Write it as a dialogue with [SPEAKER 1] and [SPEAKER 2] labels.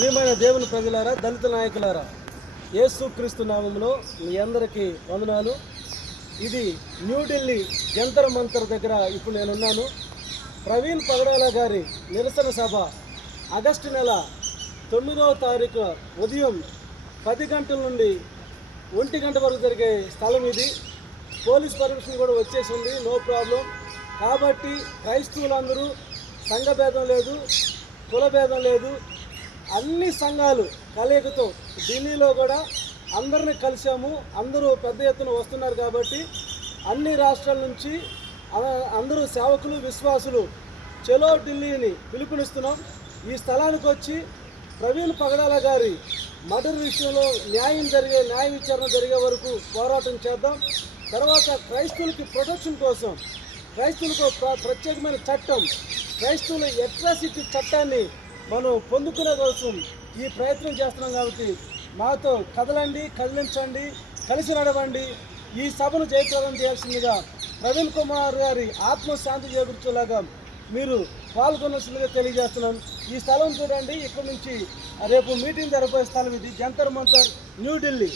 [SPEAKER 1] ప్రియమైన దేవుని ప్రజలారా దళిత నాయకులారా యేసు క్రీస్తు నామంలో మీ అందరికీ వందనాలు. ఇది న్యూఢిల్లీ జంతర్ మంతర్ దగ్గర ఇప్పుడు నేనున్నాను. ప్రవీణ్ పగడాల గారి నిరసన సభ ఆగస్టు నెల తొమ్మిదవ తారీఖు ఉదయం పది గంటల నుండి ఒంటి గంట వరకు జరిగే స్థలం ఇది. పోలీస్ పర్మిషన్ కూడా వచ్చేసింది నో ప్రాబ్లం. కాబట్టి క్రైస్తవులందరూ సంఘ భేదం లేదు కుల భేదం లేదు. అన్ని సంఘాలు కలయికతో ఢిల్లీలో కూడా అందరిని కలిసాము అందరూ పెద్ద ఎత్తున వస్తున్నారు కాబట్టి అన్ని రాష్ట్రాల నుంచి అందరూ సేవకులు విశ్వాసులు చెలో ఢిల్లీని పిలుపునిస్తున్నాం. ఈ స్థలానికి వచ్చి ప్రవీణ్ పగడాల గారి మర్డర్ విషయంలో న్యాయం జరిగే న్యాయ విచారణ జరిగే వరకు పోరాటం చేద్దాం. తర్వాత క్రైస్తవులకి ప్రొటెక్షన్ కోసం క్రైస్తవులకు ప్ర- ప్రత్యేకమైన చట్టం క్రైస్తవుల ఎట్రాసిటీ చట్టాన్ని మనం పొందుకునే కోసం ఈ ప్రయత్నం చేస్తున్నాం కాబట్టి మాతో కదలండి కదిలించండి కలిసి నడవండి. ఈ సభను జయప్రదం చేయాల్సిందిగా ప్రవీణ్ కుమార్ గారి ఆత్మశాంతి చేకూర్చేలాగా మీరు పాల్గొనాల్సిందిగా తెలియజేస్తున్నాం. ఈ స్థలం చూడండి. ఇక్కడ నుంచి రేపు మీటింగ్ జరగబోయే స్థలం ఇది. జంతర్ మంతర్ న్యూఢిల్లీ